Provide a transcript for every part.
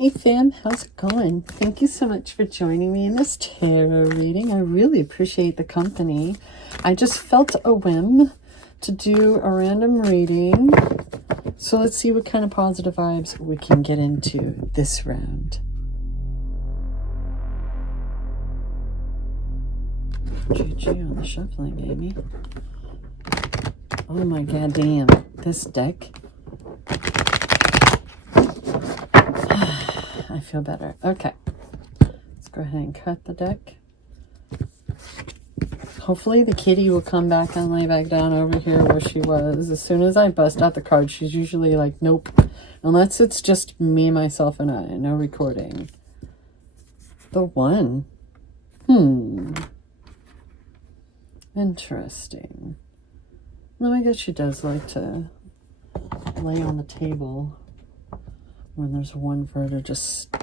Hey fam, how's it going? Thank you so much for joining me in this tarot reading. I really appreciate the company. I just felt a whim to do a random reading. So let's see what kind of positive vibes we can get into this round. GG on the shuffling, Amy. Oh my god damn. This deck. I feel better. Okay. Let's go ahead and cut the deck. Hopefully the kitty will come back and lay back down over here where she was. As soon as I bust out the card, she's usually like, nope. Unless it's just me, myself, and I. No recording. The one. Interesting. No, I guess she does like to lay on the table when there's one for her to just...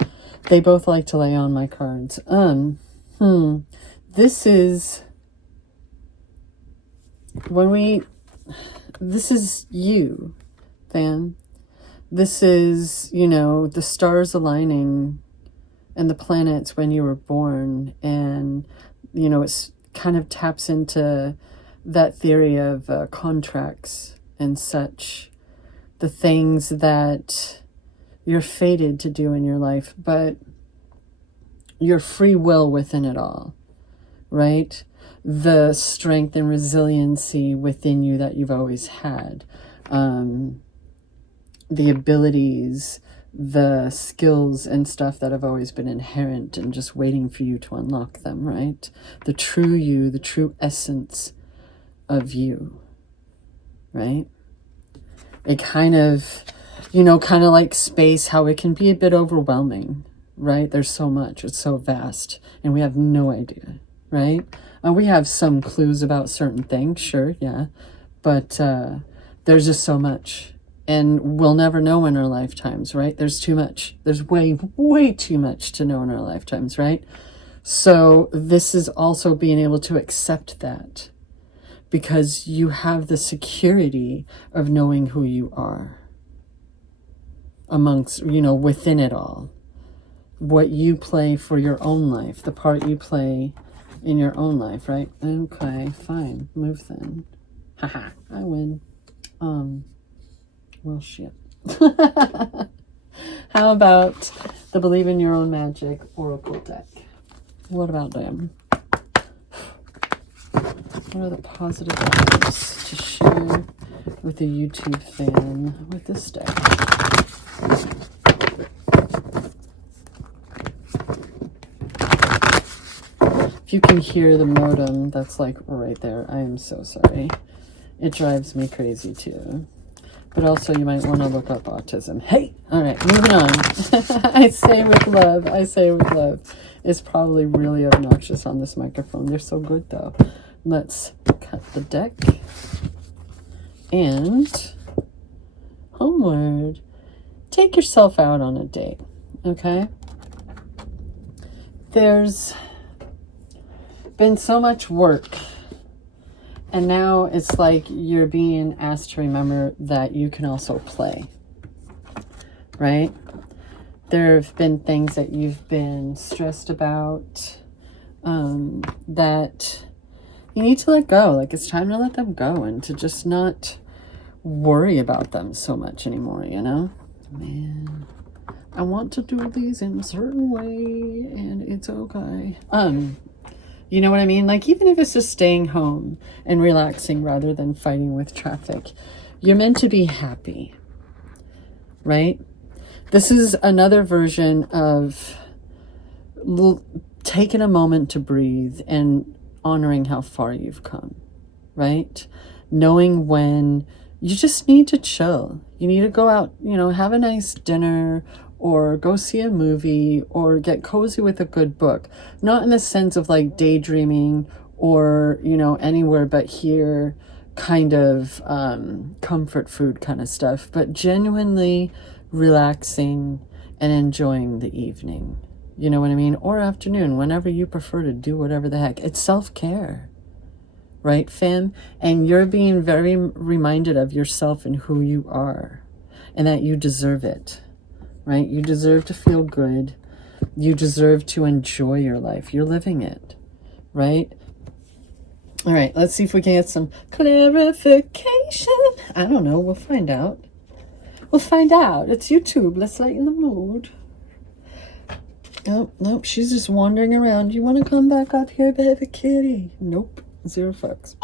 They both like to lay on my cards. This is... This is you, fam. This is, you know, the stars aligning and the planets when you were born. And, you know, it's kind of taps into that theory of contracts and such. The things that you're fated to do in your life, but your free will within it all, right? The strength and resiliency within you that you've always had, the abilities, the skills and stuff that have always been inherent and just waiting for you to unlock them, right? The true you, the true essence of you, right? It kind of, you know, kind of like space, how it can be a bit overwhelming, right? There's so much, it's so vast, and we have no idea, right? We have some clues about certain things, sure, yeah, but there's just so much, and we'll never know in our lifetimes, right? There's too much. There's way, way too much to know in our lifetimes, right? So this is also being able to accept that, because you have the security of knowing who you are amongst, you know, within it all. What you play for your own life, the part you play in your own life, right? Okay, fine. Move then. Haha, I win. Well, shit. How about the Believe in Your Own Magic Oracle deck? What about them? What are the positive vibes to share with a YouTube fan with this deck? If you can hear the modem that's like right there, I am so sorry. It drives me crazy too. But also you might want to look up autism. Hey! Alright, moving on. I say with love. I say with love. It's probably really obnoxious on this microphone. They're so good though. Let's cut the deck. And homeward. Take yourself out on a date. Okay? There's been so much work, and now it's like you're being asked to remember that you can also play, right? There have been things that you've been stressed about, that you need to let go. Like, it's time to let them go and to just not worry about them so much anymore, you know? Man, I want to do these in a certain way and it's okay. You know what I mean? Like, even if it's just staying home and relaxing rather than fighting with traffic, you're meant to be happy, right? This is another version of taking a moment to breathe and honoring how far you've come, right? Knowing when you just need to chill. You need to go out, you know, have a nice dinner, or go see a movie, or get cozy with a good book. Not in the sense of like daydreaming or, you know, anywhere but here kind of comfort food kind of stuff, but genuinely relaxing and enjoying the evening. You know what I mean? Or afternoon, whenever you prefer to do whatever the heck. It's self-care, right, fam? And you're being very reminded of yourself and who you are, and that you deserve it. right? You deserve to feel good. You deserve to enjoy your life. You're living it, right? All right, let's see if we can get some clarification. I don't know. We'll find out. We'll find out. It's YouTube. Let's lighten the mood. Oh, nope. She's just wandering around. You want to come back up here, baby kitty? Nope. 0 fucks.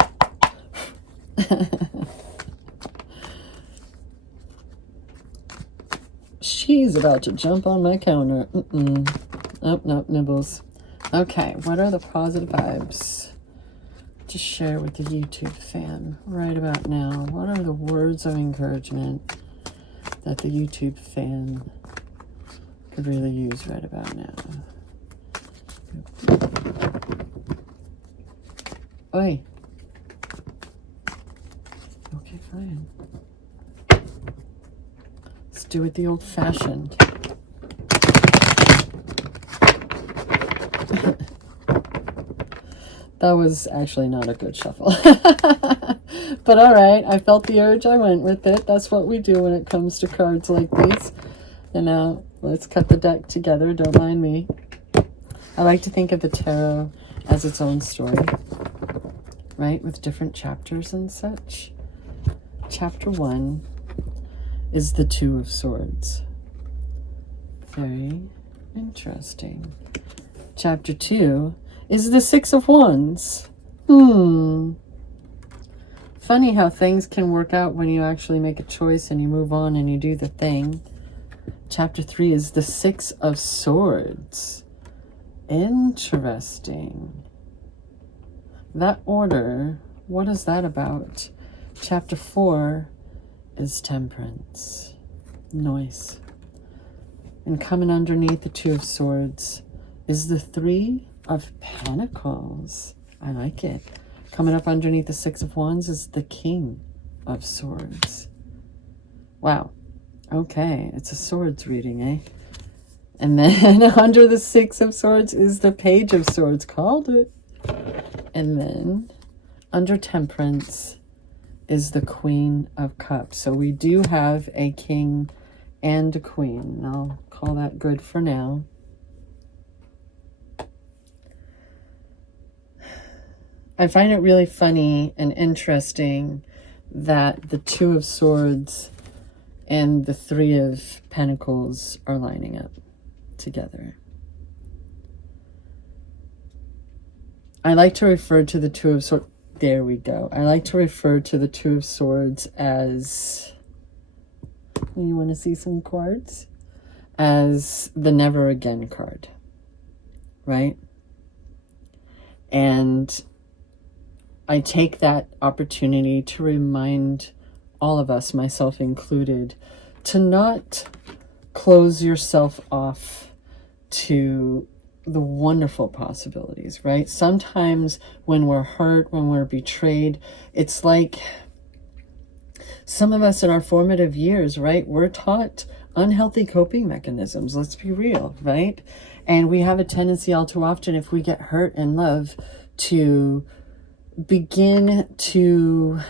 She's about to jump on my counter. Nope, nibbles. Okay, what are the positive vibes to share with the YouTube fan right about now? What are the words of encouragement that the YouTube fan could really use right about now? Oi. Okay, fine. Let's do it the old-fashioned. That was actually not a good shuffle. But all right, I felt the urge. I went with it. That's what we do when it comes to cards like these. And now let's cut the deck together. Don't mind me. I like to think of the tarot as its own story, right? With different chapters and such. Chapter 1 is the 2 of Swords. Very interesting. Chapter 2 is the 6 of Wands. Funny how things can work out when you actually make a choice and you move on and you do the thing. Chapter 3 is the 6 of Swords. Interesting. That order, what is that about? Chapter 4 is Temperance. Nice. And coming underneath the 2 of Swords is the 3 of Pentacles. I like it. Coming up underneath the 6 of Wands is the King of Swords. Wow. Okay, it's a swords reading, eh? And then under the 6 of Swords is the Page of Swords. Called it. And then under Temperance is the Queen of Cups. So we do have a king and a queen. And I'll call that good for now. I find it really funny and interesting that the 2 of Swords and the 3 of Pentacles are lining up together. I like to refer to the 2 of Swords. There we go. I like to refer to the 2 of Swords as, you want to see some cards? As the Never Again card, right? And I take that opportunity to remind all of us, myself included, to not close yourself off to the wonderful possibilities, right? Sometimes when we're hurt, when we're betrayed, it's like some of us in our formative years, right? We're taught unhealthy coping mechanisms. Let's be real, right? And we have a tendency all too often, if we get hurt in love, to begin to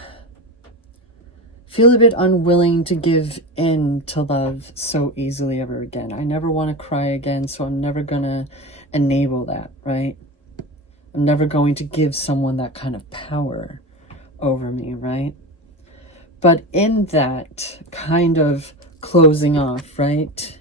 feel a bit unwilling to give in to love so easily ever again. I never want to cry again, so I'm never going to enable that, right? I'm never going to give someone that kind of power over me, right? But in that kind of closing off, right,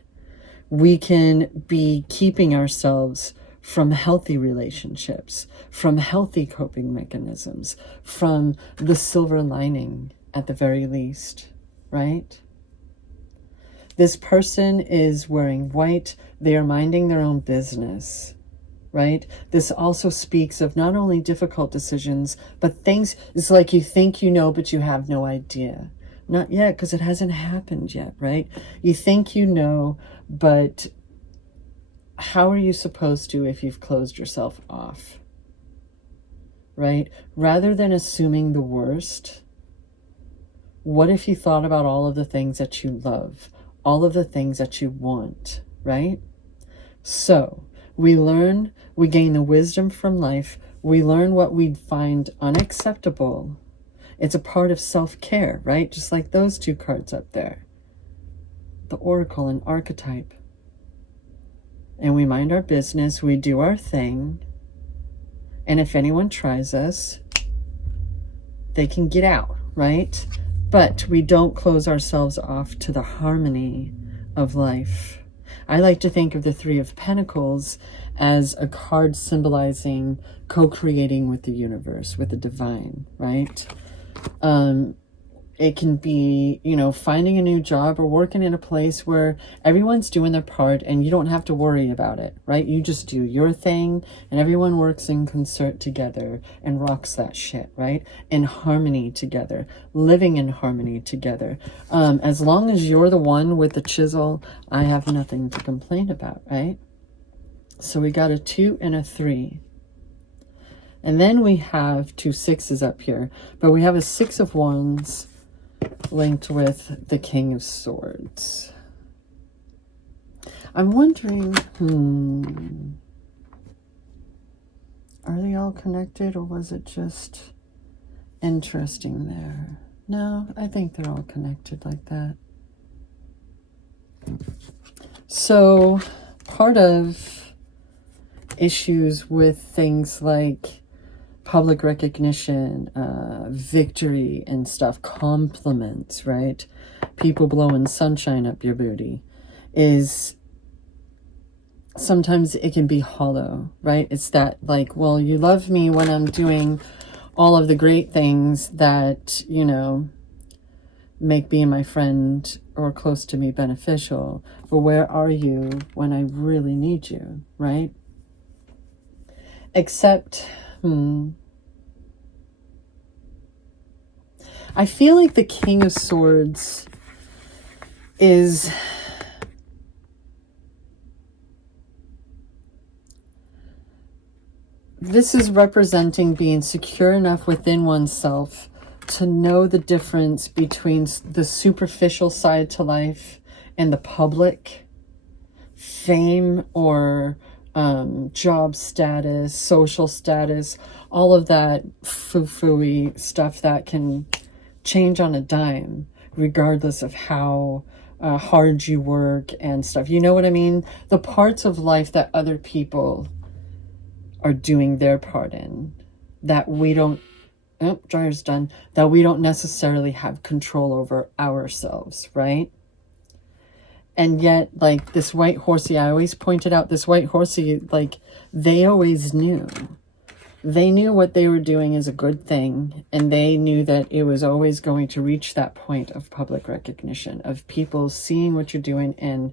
we can be keeping ourselves from healthy relationships, from healthy coping mechanisms, from the silver lining at the very least, right? This person is wearing white. They are minding their own business, right? This also speaks of not only difficult decisions, but things, it's like you think you know, but you have no idea. Not yet, because it hasn't happened yet, right? You think you know, but how are you supposed to if you've closed yourself off, right? Rather than assuming the worst, what if you thought about all of the things that you love, all of the things that you want, right? So we learn, we gain the wisdom from life. We learn what we find unacceptable. It's a part of self-care, right? Just like those 2 cards up there. the oracle and archetype. And we mind our business, we do our thing. And if anyone tries us, they can get out, right? But we don't close ourselves off to the harmony of life. I like to think of the Three of Pentacles as a card symbolizing co-creating with the universe, with the divine, right? It can be, you know, finding a new job or working in a place where everyone's doing their part and you don't have to worry about it, right? You just do your thing and everyone works in concert together and rocks that shit, right? In harmony together, living in harmony together. As long as you're the one with the chisel, I have nothing to complain about, right? So we got a 2 and a 3. And then we have 2 6s up here, but we have a 6 of Wands linked with the King of Swords. I'm wondering, are they all connected or was it just interesting there? No, I think they're all connected like that. So part of issues with things like public recognition, victory and stuff, compliments, right? People blowing sunshine up your booty is sometimes it can be hollow, right? It's that like, well, you love me when I'm doing all of the great things that, you know, make being my friend or close to me beneficial. But where are you when I really need you, right? Except, I feel like the King of Swords is this is representing being secure enough within oneself to know the difference between the superficial side to life and the public fame or job status, social status, all of that foo-foo-y stuff that can change on a dime, regardless of how hard you work and stuff. You know what I mean? The parts of life that other people are doing their part in, that we don't, oh, dryer's done, that we don't necessarily have control over ourselves, right? And yet, like this white horsey, I always pointed out this white horsey, like they always knew. They knew what they were doing is a good thing. And they knew that it was always going to reach that point of public recognition, of people seeing what you're doing and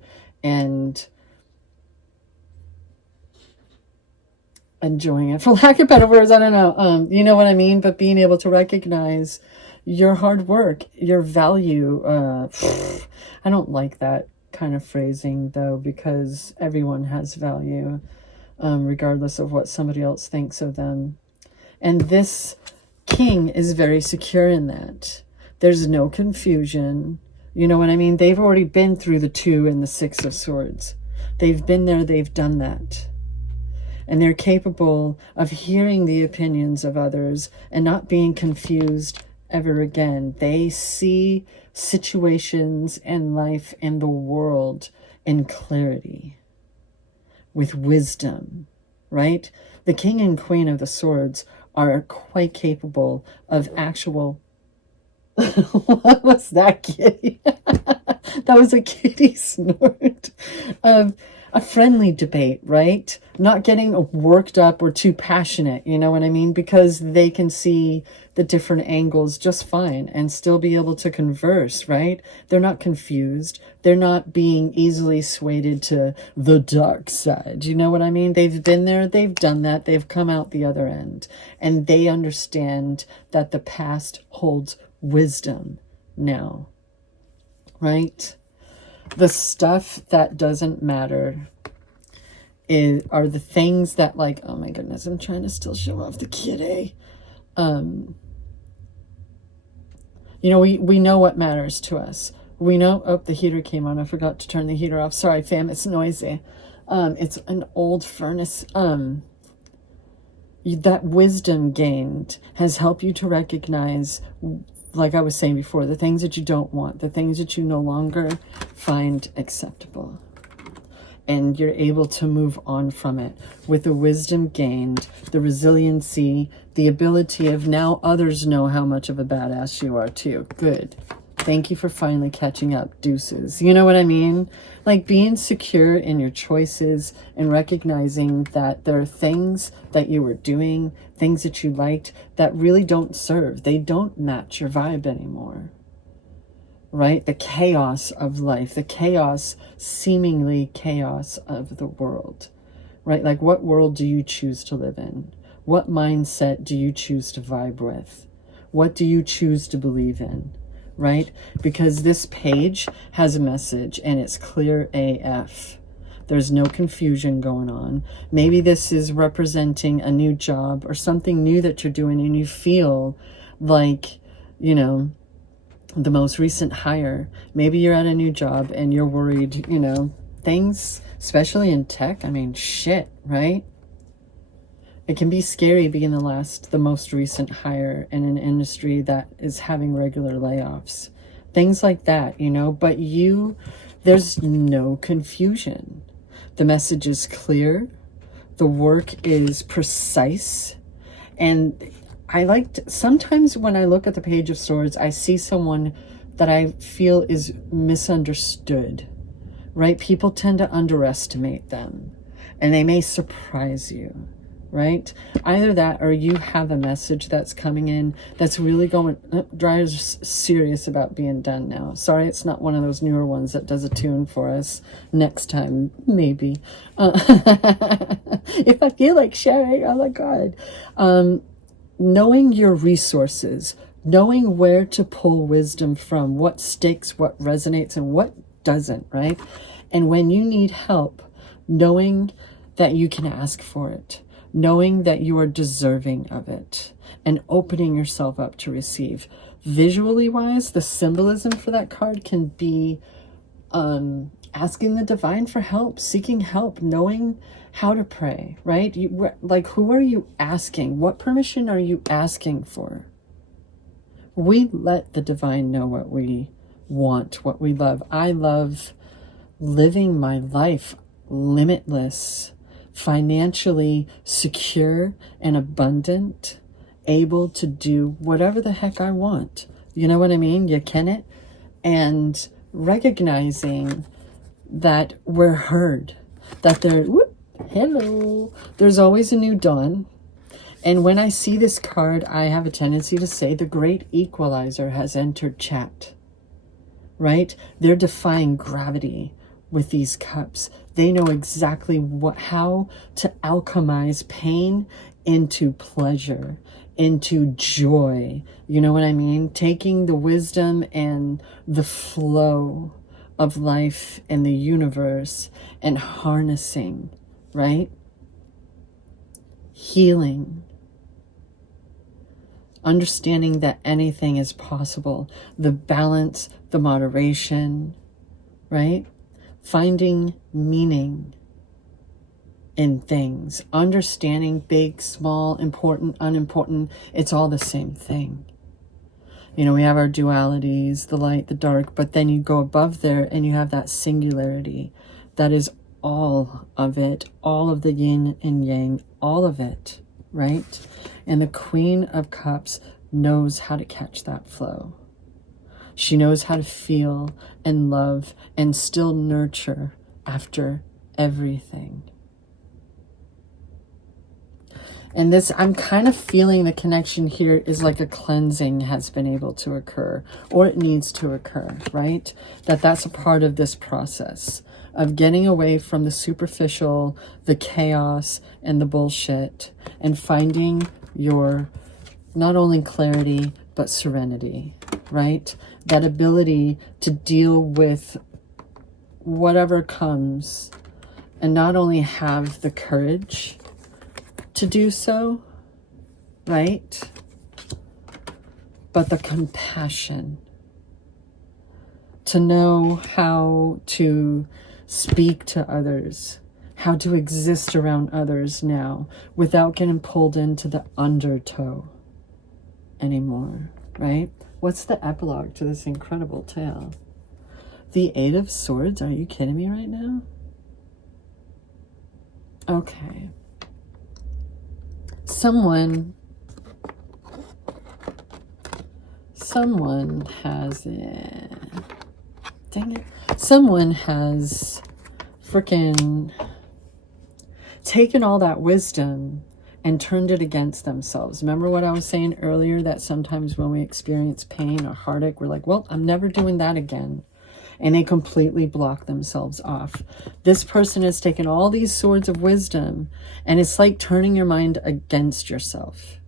enjoying it, for lack of better words. I don't know. You know what I mean? But being able to recognize your hard work, your value. I don't like that kind of phrasing though, because everyone has value, regardless of what somebody else thinks of them. And this king is very secure in that. There's no confusion. You know what I mean? They've already been through the 2 and the 6 of Swords. They've been there, they've done that. And they're capable of hearing the opinions of others and not being confused ever again. They see situations and life and the world in clarity, with wisdom, right? The King and Queen of the Swords are quite capable of actual... What was that, kitty? That was a kitty snort. A friendly debate, right? Not getting worked up or too passionate, you know what I mean? Because they can see the different angles just fine and still be able to converse, right? They're not confused. They're not being easily swayed to the dark side. You know what I mean? They've been there, they've done that, they've come out the other end. And they understand that the past holds wisdom now, right? The stuff that doesn't matter are the things that, like, oh my goodness, I'm trying to still show off the kitty. You know, we know what matters to us. We know, oh, the heater came on. I forgot to turn the heater off. Sorry, fam, it's noisy. It's an old furnace. That wisdom gained has helped you to recognize like I was saying before, the things that you don't want, the things that you no longer find acceptable. And you're able to move on from it with the wisdom gained, the resiliency, the ability of now others know how much of a badass you are too. Good. Thank you for finally catching up, deuces. You know what I mean? Like being secure in your choices and recognizing that there are things that you were doing, things that you liked that really don't serve. They don't match your vibe anymore. Right? The chaos of life, the chaos, seemingly chaos of the world, right? Like what world do you choose to live in? What mindset do you choose to vibe with? What do you choose to believe in, right? Because this page has a message and it's clear AF. There's no confusion going on. Maybe this is representing a new job or something new that you're doing and you feel like, you know, the most recent hire. Maybe you're at a new job and you're worried, you know, things, especially in tech. I mean, shit, right? It can be scary being the most recent hire in an industry that is having regular layoffs. Things like that, you know, but there's no confusion. The message is clear. The work is precise. And sometimes when I look at the Page of Swords, I see someone that I feel is misunderstood, right? People tend to underestimate them and they may surprise you, right? Either that or you have a message that's coming in that's really Dryer's serious about being done now. Sorry, it's not one of those newer ones that does a tune for us. Next time, maybe. If I feel like sharing, oh my God. Knowing your resources, knowing where to pull wisdom from, what sticks, what resonates, and what doesn't, right? And when you need help, knowing that you can ask for it, knowing that you are deserving of it, and opening yourself up to receive. Visually wise, the symbolism for that card can be asking the divine for help, seeking help, knowing how to pray, right? Like, who are you asking? What permission are you asking for? We let the divine know what we want, what we love. I love living my life limitless, financially secure and abundant, able to do whatever the heck I want. You know what I mean? You can it. And recognizing that we're heard, that there's always a new dawn. And when I see this card, I have a tendency to say the great equalizer has entered chat, right? They're defying gravity with these cups. They know exactly how to alchemize pain into pleasure, into joy. You know what I mean? Taking the wisdom and the flow of life and the universe and harnessing, right? Healing. Understanding that anything is possible. The balance, the moderation, right? Finding meaning in things. Understanding big, small, important, unimportant. It's all the same thing. You know, we have our dualities, the light, the dark, but then you go above there and you have that singularity. That is all of it, all of the yin and yang, all of it, right? And the Queen of Cups knows how to catch that flow. She knows how to feel and love and still nurture after everything. And this, I'm kind of feeling the connection here is like a cleansing has been able to occur, or it needs to occur, right? That's a part of this process of getting away from the superficial, the chaos, and the bullshit, and finding your not only clarity, but serenity, right? That ability to deal with whatever comes and not only have the courage to do so, right? But the compassion to know how to speak to others, how to exist around others now without getting pulled into the undertow anymore, right? What's the epilogue to this incredible tale? The Eight of Swords? Are you kidding me right now? Okay. Someone has dang it. Someone has freaking taken all that wisdom and turned it against themselves. Remember what I was saying earlier, that sometimes when we experience pain or heartache, we're like, well, I'm never doing that again. And they completely block themselves off. This person has taken all these swords of wisdom, and it's like turning your mind against yourself.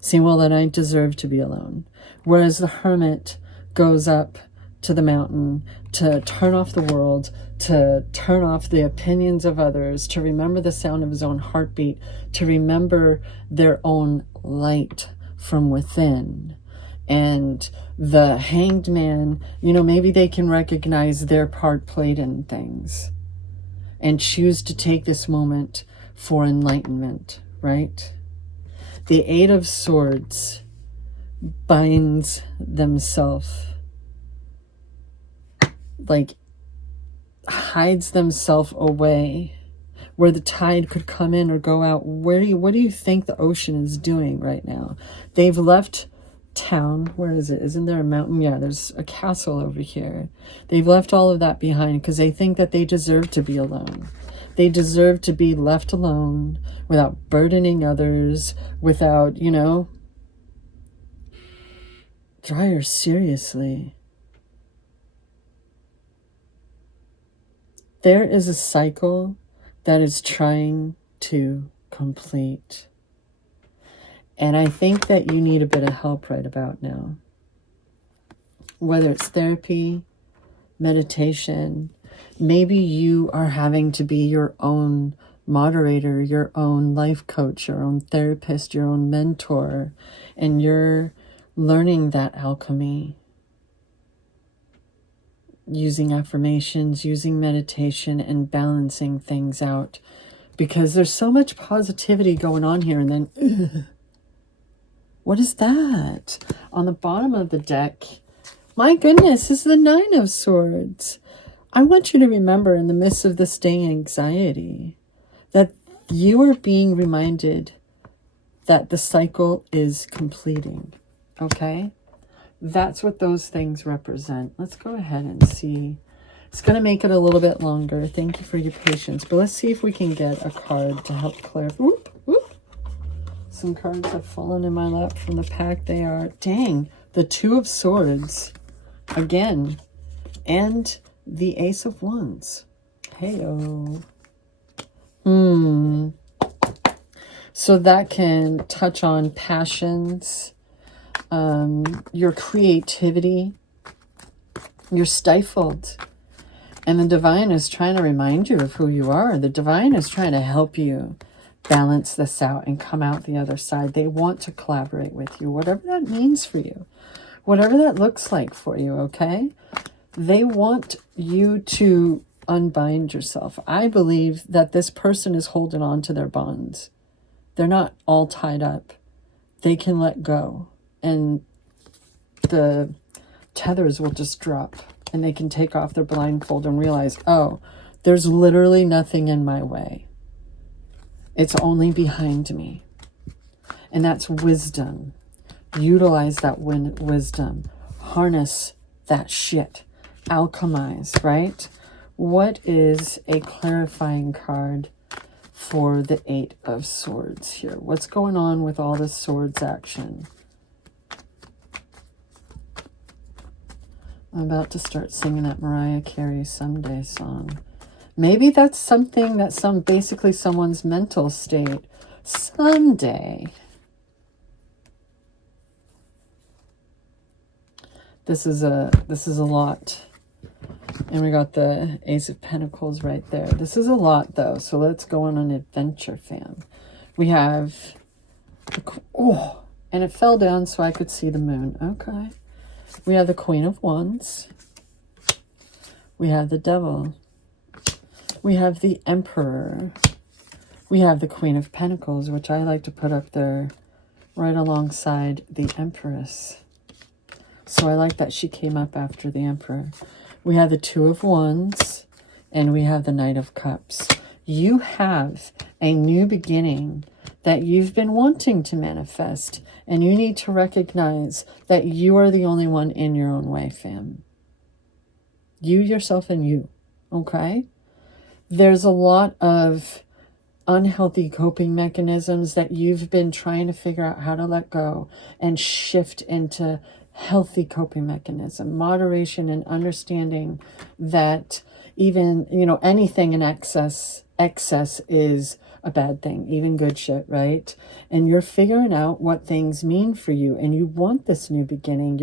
Saying, well, then I deserve to be alone. Whereas the hermit goes up to the mountain to turn off the world, to turn off the opinions of others, to remember the sound of his own heartbeat, to remember their own light from within. And the hanged man, you know, maybe they can recognize their part played in things and choose to take this moment for enlightenment, right? The Eight of Swords binds themselves, like hides themselves away where the tide could come in or go out. What do you think the ocean is doing right now? They've left town. Where is it? Isn't there a mountain? Yeah, there's a castle over here. They've left all of that behind because they think that they deserve to be alone. They deserve to be left alone without burdening others, without, you know. Dryer, seriously. There is a cycle that is trying to complete. And I think that you need a bit of help right about now. Whether it's therapy, meditation, maybe you are having to be your own moderator, your own life coach, your own therapist, your own mentor, and you're learning that alchemy. Using affirmations, using meditation, and balancing things out. Because there's so much positivity going on here, and then, ugh. What is that? On the bottom of the deck, my goodness, this is the Nine of Swords. I want you to remember in the midst of this dang anxiety that you are being reminded that the cycle is completing. Okay? That's what those things represent. Let's go ahead and see. It's going to make it a little bit longer. Thank you for your patience. But let's see if we can get a card to help clarify. Whoop, whoop. Some cards have fallen in my lap from the pack. They are, dang, the Two of Swords again, and the Ace of Wands. Hey-oh. So that can touch on passions, your creativity. You're stifled. And the divine is trying to remind you of who you are. The divine is trying to help you balance this out and come out the other side. They want to collaborate with you, whatever that means for you, whatever that looks like for you, okay? They want you to unbind yourself. I believe that this person is holding on to their bonds. They're not all tied up. They can let go, and the tethers will just drop, and they can take off their blindfold and realize, oh, there's literally nothing in my way. It's only behind me. And that's wisdom. Utilize that wisdom. Harness that shit. Alchemize, right? What is a clarifying card for the Eight of Swords here? What's going on with all this swords action? I'm about to start singing that Mariah Carey Someday song. Maybe that's something that basically someone's mental state. Someday. This is a lot. And we got the Ace of Pentacles right there. This is a lot though. So let's go on an adventure, fam. We have, oh, and it fell down so I could see the moon. Okay. We have the Queen of Wands. We have the Devil. We have the Emperor. We have the Queen of Pentacles, which I like to put up there right alongside the Empress. So I like that she came up after the Emperor. We have the Two of Wands and we have the Knight of Cups. You have a new beginning that you've been wanting to manifest, and you need to recognize that you are the only one in your own way, fam. You, yourself, and you, okay? There's a lot of unhealthy coping mechanisms that you've been trying to figure out how to let go and shift into healthy coping mechanism, moderation, and understanding that even, anything in excess is a bad thing, even good shit, right? And you're figuring out what things mean for you, and you want this new beginning.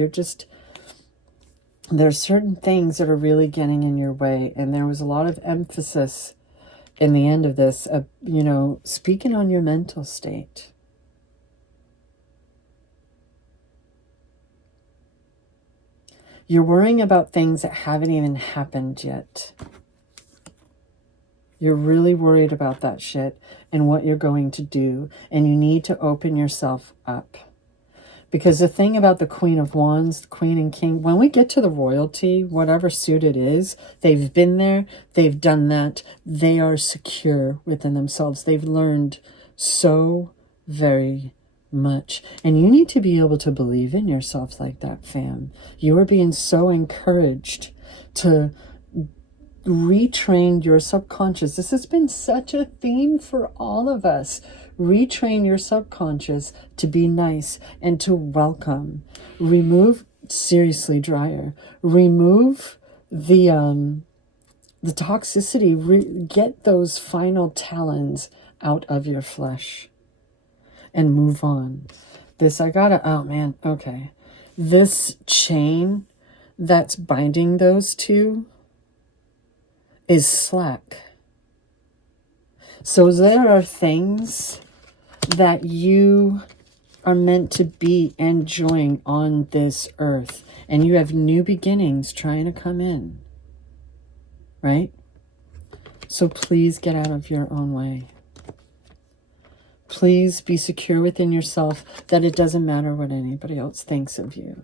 There's certain things that are really getting in your way, and there was a lot of emphasis in the end of this, speaking on your mental state. You're worrying about things that haven't even happened yet. You're really worried about that shit and what you're going to do. And you need to open yourself up. Because the thing about the Queen of Wands, the Queen and King, when we get to the royalty, whatever suit it is, they've been there, they've done that. They are secure within themselves. They've learned so very much. And you need to be able to believe in yourself like that, fam. You are being so encouraged to retrain your subconscious. This has been such a theme for all of us. Retrain your subconscious to be nice and to welcome. Remove, seriously, dryer. Remove the toxicity. Get those final talons out of your flesh and move on. Oh man, okay. This chain that's binding those two is slack. So there are things that you are meant to be enjoying on this earth, and you have new beginnings trying to come in, right? So please get out of your own way. Please be secure within yourself that it doesn't matter what anybody else thinks of you.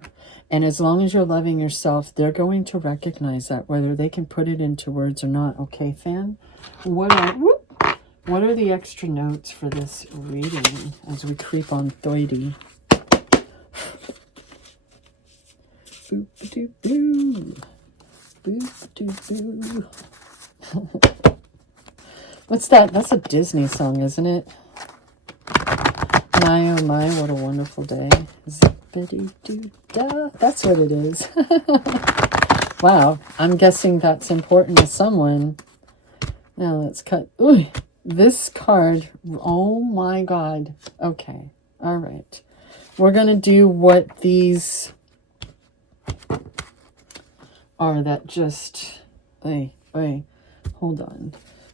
And as long as you're loving yourself, they're going to recognize that, whether they can put it into words or not. Okay, fam? What are the extra notes for this reading as we creep on 30? Boop-a-doo-boo. Boop-a-doo-boo. What's that? That's a Disney song, isn't it? My, oh my, what a wonderful day. Zippity-doo-dah. That's what it is. Wow, I'm guessing that's important to someone. Now let's cut. Ooh, this card. Oh my God. Okay. All right. We're going to do what these are that just... hold on.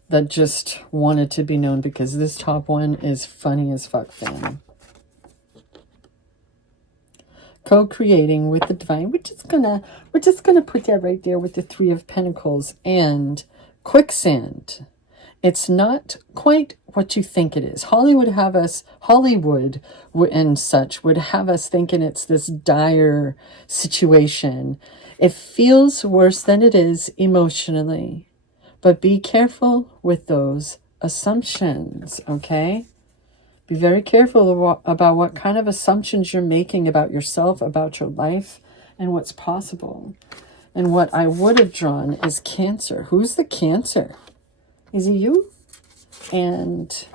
That just wanted to be known, because this top one is funny as fuck, fam. Co-creating with the divine. We're just gonna put that right there with the Three of Pentacles and quicksand. It's not quite what you think it is. Hollywood and such would have us thinking it's this dire situation. It feels worse than it is emotionally. But be careful with those assumptions, okay? Be very careful about what kind of assumptions you're making about yourself, about your life, and what's possible. And what I would have drawn is Cancer. Who's the Cancer? Is it you? And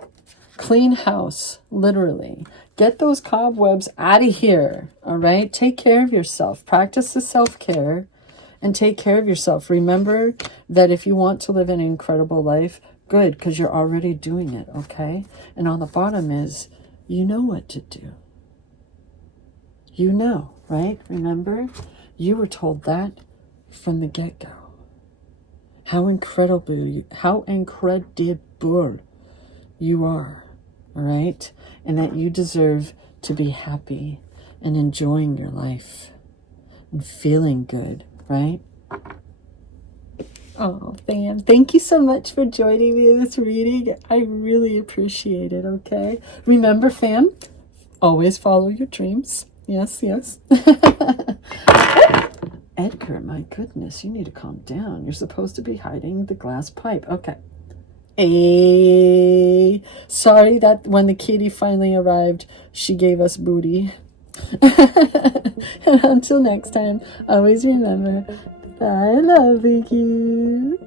clean house, literally. Get those cobwebs out of here, all right? Take care of yourself. Practice the self-care. And take care of yourself. Remember that if you want to live an incredible life, good, because you're already doing it, okay? And on the bottom is, you know what to do. You know, right? Remember? You were told that from the get-go. How incredible you are, all right? And that you deserve to be happy and enjoying your life and feeling good. Right? Oh, fam. Thank you so much for joining me in this reading. I really appreciate it, okay? Remember, fam, always follow your dreams. Yes, yes. Edgar, my goodness, you need to calm down. You're supposed to be hiding the glass pipe. Okay. Sorry that when the kitty finally arrived, she gave us booty. Until next time, always remember, I love you.